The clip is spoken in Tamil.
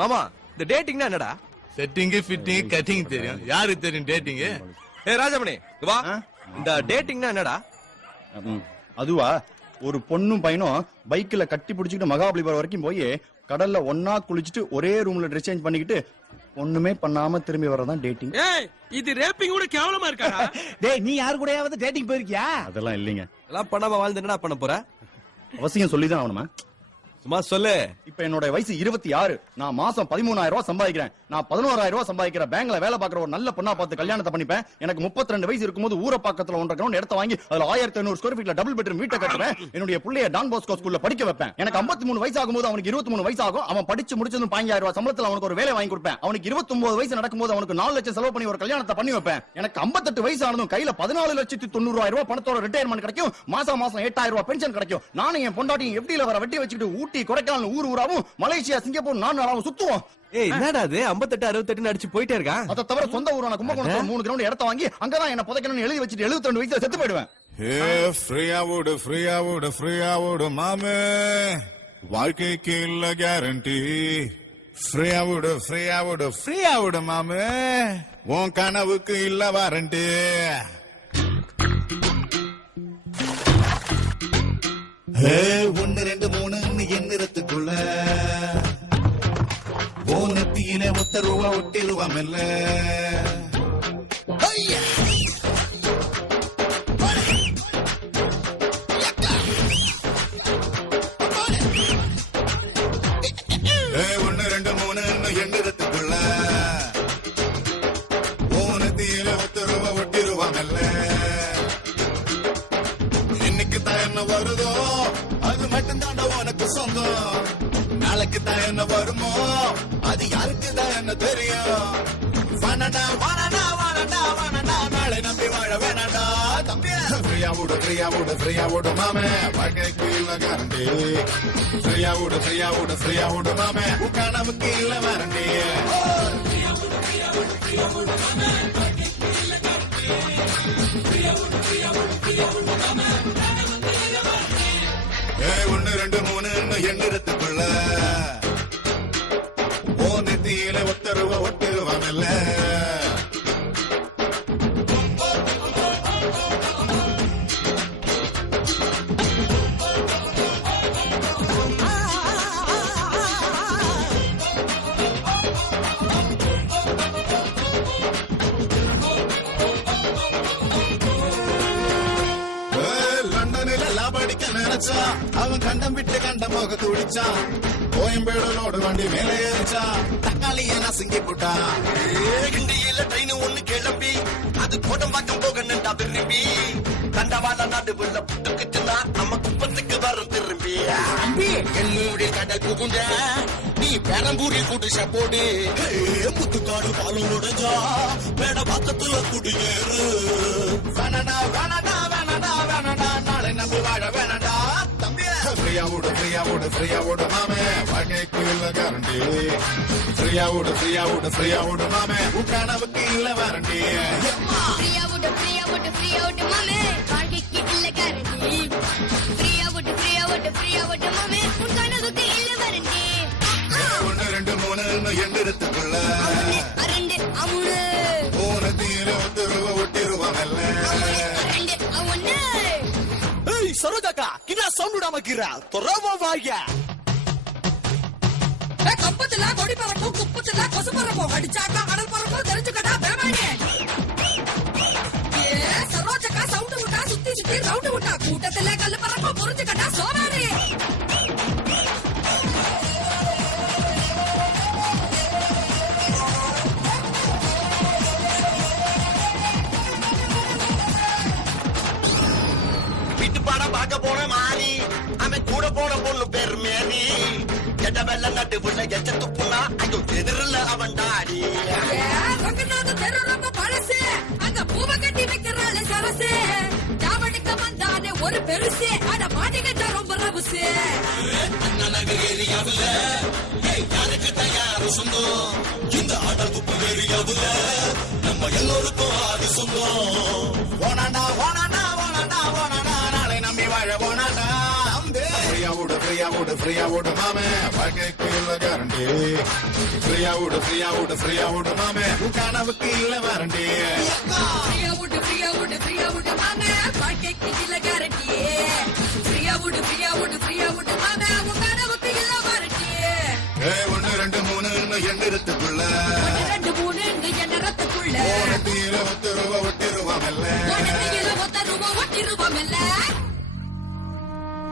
மாமா இந்த டேட்டிங்னா என்னடா? செட்டிங் ஃபிட்டிங் கட்டிங் தெரியும். யாருக்கு தெரியும் டேட்டிங்? ராஜமணி வா. இந்த டேட்டிங்னா என்னடா? அதுவா, ஒரு பொண்ணும் பையனும் பைக்ல கட்டி பிடிச்சிட்டு மகாபலிபுரம் வரைக்கும் போய் கடல்ல ஒன்னா குளிச்சுட்டு ஒரே ரூம்ல ட்ரெஸ் சேஞ்ச் பண்ணிக்கிட்டு ஒண்ணுமே பண்ணாம திரும்பி வரதான் டேட்டிங். இது ரேப்பிங் கூட கேவலமா இருக்காடா. டேய், நீ யாரு கூடயாவது டேட்டிங் போயிருக்கியா? அதெல்லாம் இல்லீங்க. எல்லாம் பண்ணாம வாழ்ந்து என்ன பண்ண போற? அவசியம் சொல்லிதான் ஆகணுமா? சும்மா சொல்லு. இப்ப என்னோட வயசு 26. நான் மாசம் 13,000 ரூபாய் சம்பாதிக்கிறேன். நான் 11,000 ரூபாய் சம்பாதிக்கிறேன். பேங்க்ல வேலை பாக்குற ஒரு நல்ல பொண்ணா பார்த்து கல்யாணத்தை பண்ணிப்பேன். எனக்கு 32 வயசு இருக்கும்போது ஊர பக்கத்துல 1.5 கிரவுண்ட் இடத்த வாங்கி அதுல 1500 ஸ்கொயர் ஃபீட்ல டபுள் பெட்ரூம் வீட்டை கட்டுவேன். என்னுடைய புள்ளைய டான் போஸ்கோ ஸ்கூல்ல படிக்க வைப்பேன். எனக்கு 53 வயசு ஆகும்போது அவனுக்கு 23 வயசு ஆகும். அவன் படிச்சு முடிச்சதும் 15,000 ரூபாய் சம்பளத்துல அவனுக்கு ஒரு வேலை வாங்கி கொடுப்பேன். அவனுக்கு 29 வயசு நடக்கும்போது அவனுக்கு 4 லட்சம் செலவு பண்ணி ஒரு கல்யாணத்தை பண்ணி வைப்பேன். எனக்கு 58 வயசு ஆனதும் கையில 14,90,000 ரூபாய் பணத்தோட ரிட்டையர்மெண்ட் கிடைக்கும். மாசம் 8,000 ரூபாய் பென்ஷன் கிடைக்கும். நானும் என் பொண்டாட்டியும் எஃப்டில வர வெட்டி வச்சுக்கிட்டு ஊட்டி கொடைக்கானல் ஊராவும் மலேசியா சிங்கப்பூர் 4 நாளாவும் சுத்துவோம். என்னடா அது 58 68 அடிச்சு போயிட்டே இருக்கா? அத தவிர சொந்த ஊரான கும்பகோணத்துல 3 கிரவுண்ட் இடத்த வாங்கி அங்கதான் என்ன புதைக்கணும்னு எழுதி வச்சுட்டு 72 வயசுல செத்து போயிடுவேன். ஃப்ரீயா ஓடு மாமே, வாழ்க்கைக்கு இல்ல கேரண்டி. ஃப்ரீயா ஓடு மாமே, உன் கனவுக்கு இல்ல வாரண்டி. ஒன்னு 2 3 எண்ணிறத்துக்குள்ள ஓனத்தியில ஒத்த ரூபா ஒட்டிருவாமல்ல. ஒன்னு 2 3 எண்ணிறத்துக்குள்ள ஓனத்தியில ஒத்த ரூபா ஒட்டிருவாமல்ல. இன்னைக்கு தான் என்ன வருதோ அது மட்டும்தாண்டா உனக்கு சொந்தம். நாளைக்கு தான் என்ன வருமோ அது யாருக்கு தான் என்ன தெரியும். வானடா வானடா வானடா வானடா, நாளை நம்பி வாழ வேணாடா தம்பி. ஃப்ரீயா ஓடு மாமே, வாழ்க்கைக்கு இல்ல கேரண்டி. ஃப்ரீயா ஓடு மாமே, உன் கனவுக்கு இல்ல வாரண்டி. ஒன்னு 2 3 எண்ணிறத்துக்குள்ள ஓ நெத்தியில ஒத்தருவ ஒட்டிருவாங்கல்ல. அவன் கண்டம் விட்டு கண்டம் போக துடிச்சான். கோயம்பேடலோடு வண்டி மேலே ஏறிச்சான். தக்காளிய நசுங்கி போட்டான். கிண்டியில ட்ரெயின் ஒண்ணு கிளம்பி அது கோடம்பாக்கம் போக நின்றா விரும்பி. தண்டவாள நடுவுல புட்டுக்குச்சுன்னா நம்ம குப்பத்துக்கு வரும் திரும்பி. என்னுடைய கடல் புகுந்த நீ பெரம்பூரில் குடிச போடு. முத்துக்காடு பாலம் உடைஞ்சா மேட பக்கத்துல குடியேறு. வேணடா வேணடா வேணடா வேணடா, நாளை நம்பி வாழ வேணடா தம்பி. ஃப்ரீயா ஓடு மாமே, வாழ்க்கைக்கு இல்ல கேரண்டி. ஃப்ரீயா ஓடு மாமே, உன் கனவுக்கு இல்ல வாரண்டி. ஃப்ரீயா ஓடு மாமே, வாழ்க்கைக்கு இல்ல கேரண்டி. ஃப்ரீயா ஓடு மாமே, உன் கனவுக்கு இல்ல வாரண்டி. 1 2 3 எண்ணிறத்துக்குள்ள 2 3 ஓனத்தியில ஒத்தருவ ஒட்டிருவாங்கல்ல. சரோஜாக்கா, கிண்ணா சவுண்ட் விடாம கீரா தொரவா வாயா. கம்பத்துல கொடி பறக்கும், குப்பத்துல கொசு பறக்கும். அடிச்சாக்கா கடல் பறக்கும், தெரிஞ்சுக்கடா பேமானே. சரோஜாக்கா சவுண்ட் விட்டா சுத்தி சுத்தி ரவுண்ட் விட்டா கூட்டத்துல கல்லு பறக்கும், புரிஞ்சுக்கடா சோனாரி. பார்க்க போன மாறி அவன் கூட போன பொண்ணு பேர் மேரி. எட்ட வெள்ள நடுவுல எச்ச துப்புனா ஐயோ எதிரில் அவன் டாடி. ரங்கநாத தெரு ரொம்ப பழசு, அங்க பூவை கட்டி வைக்கிறாள் சரசு. ஜாவடிக்க வந்தானே ஒரு பெருசு, அட மாட்டிக்கிட்ட ரொம்ப ரவுசு. அண்ணநகர் ஏரியாவுல யாருக்கு தயாரு சொந்தம். இந்த ஆடல் குப்பு ஏரியாவுல நம்ம எல்லோருக்கும் ஆடு சொந்தம். ஓனாண்டா ஓனாண்டா ஓனாண்டா ஓனாண்டா, நாளை நம்பி வாழ போனாண்டா. ஃப்ரீயா ஓடு மாமே, வாழ்க்கைக்கு இல்ல கேரண்டி. ஃப்ரீயா விடு ஃப்ரீயா விடு ஃப்ரீயா விடு மாமே உன் கனவுக்கு இல்ல வாரண்டி ஃப்ரீயா விட்டு ஃப்ரீயா விட்டு ஃப்ரீயா விட்டு மாமே வாழ்க்கைக்கு இல்ல கேரண்டி ஃப்ரீயா விட்டு ஃப்ரீயா விட்டு ஃப்ரீயா விட்டு மாமே உன் கனவுக்கு இல்ல வாரண்டி 1 2 3 எண்ணிறத்துக்குள்ள 1 2 3 எண்ணறதுக்குள்ள 20 ரூபா ஒட்டிருவா மெல்ல ரூபா ஒட்டிருவா மெல்ல